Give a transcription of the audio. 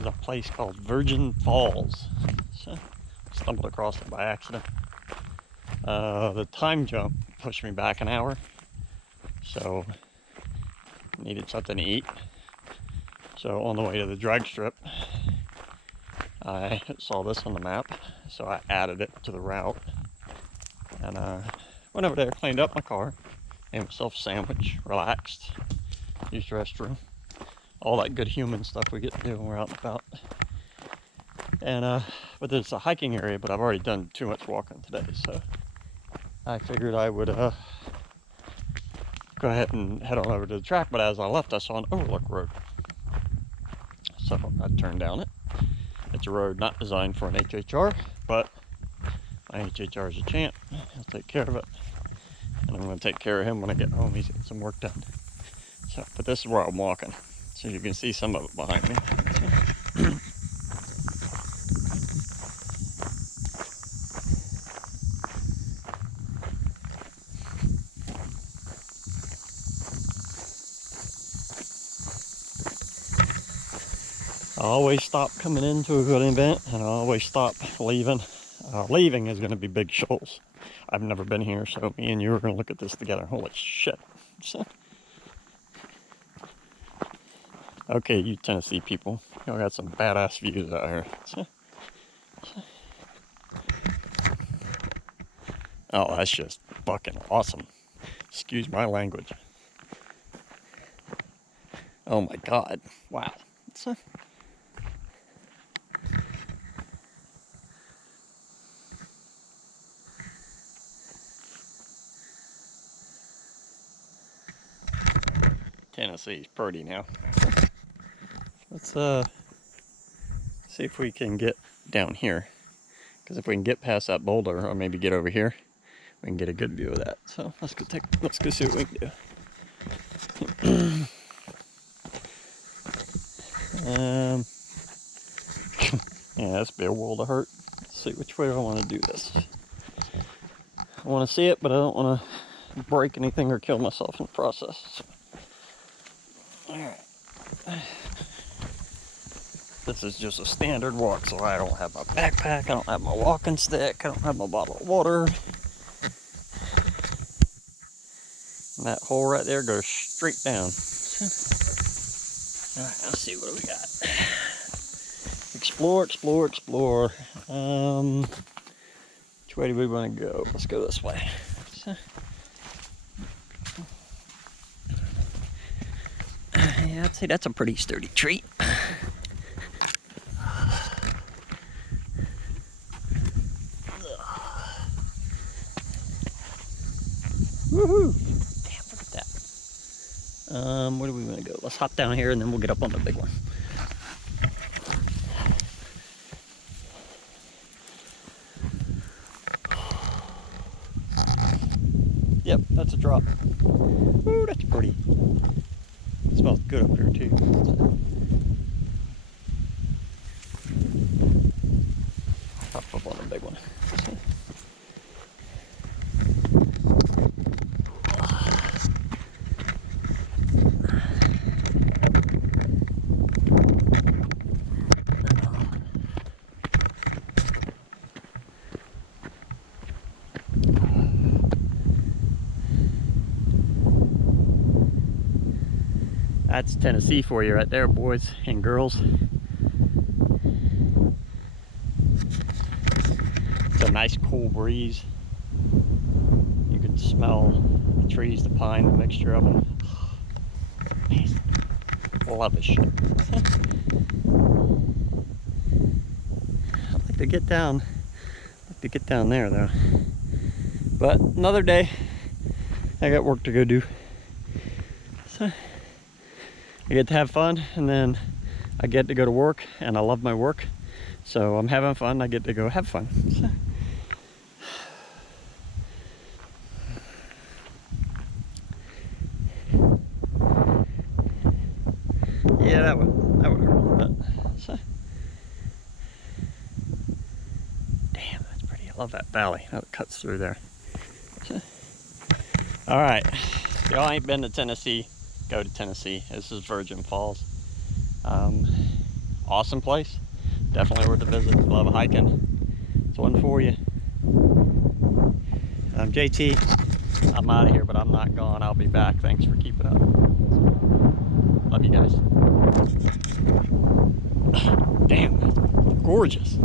is a place called Virgin Falls. So, stumbled across it by accident. The time jump pushed me back an hour, so needed something to eat. So on the way to the drag strip, I saw this on the map, so I added it to the route. And went over there, cleaned up my car, made myself a sandwich, relaxed, used the restroom. All that good human stuff we get to do when we're out and about. And but there's a hiking area, but I've already done too much walking today, so I figured I would go ahead and head on over to the track. But as I left, I saw an overlook road, so I turned down it. It's a road not designed for an HHR, but my HHR is a champ. He'll take care of it, and I'm going to take care of him when I get home. He's getting some work done. So, but this is where I'm walking, so you can see some of it behind me. I always stop coming into a good event, and I always stop leaving. Leaving is going to be Big Shoals. I've never been here, so me and you are going to look at this together. Holy shit. Okay, you Tennessee people, y'all got some badass views out here. Oh, that's just fucking awesome. Excuse my language. Oh my god. Wow. Tennessee's pretty now. Let's see if we can get down here, because if we can get past that boulder, or maybe get over here, we can get a good view of that. So let's go see what we can do. Yeah, that's be a world of hurt. Let's see which way I want to do this. I want to see it, but I don't want to break anything or kill myself in the process. So. Alright. This is just a standard walk, so I don't have my backpack, I don't have my walking stick, I don't have my bottle of water. And that hole right there goes straight down. Alright, let's see what we got. Explore, explore, explore. Which way do we want to go? Let's go this way. Yeah, I'd say that's a pretty sturdy tree. Woohoo! Damn, look at that. Where do we want to go? Let's hop down here and then we'll get up on the big one. Yep, that's a drop. Ooh, that's pretty. It smells good up here too. Hop up on the big one. That's Tennessee for you right there, boys and girls. It's a nice cool breeze. You can smell the trees, the pine, the mixture of them. Amazing. Love this shit. I'd like to get down. There though. But another day. I got work to go do. So I get to have fun, and then I get to go to work, and I love my work. So I'm having fun, I get to go have fun. So. Yeah, that would hurt a little bit. So. Damn, that's pretty. I love that valley, how it cuts through there. So. All right, if y'all ain't been to Tennessee, go to Tennessee. This is Virgin Falls. awesome place. Definitely worth a visit. If you love hiking, it's one for you. I'm JT. I'm out of here, but I'm not gone. I'll be back. Thanks for keeping up. Love you guys. Damn, gorgeous.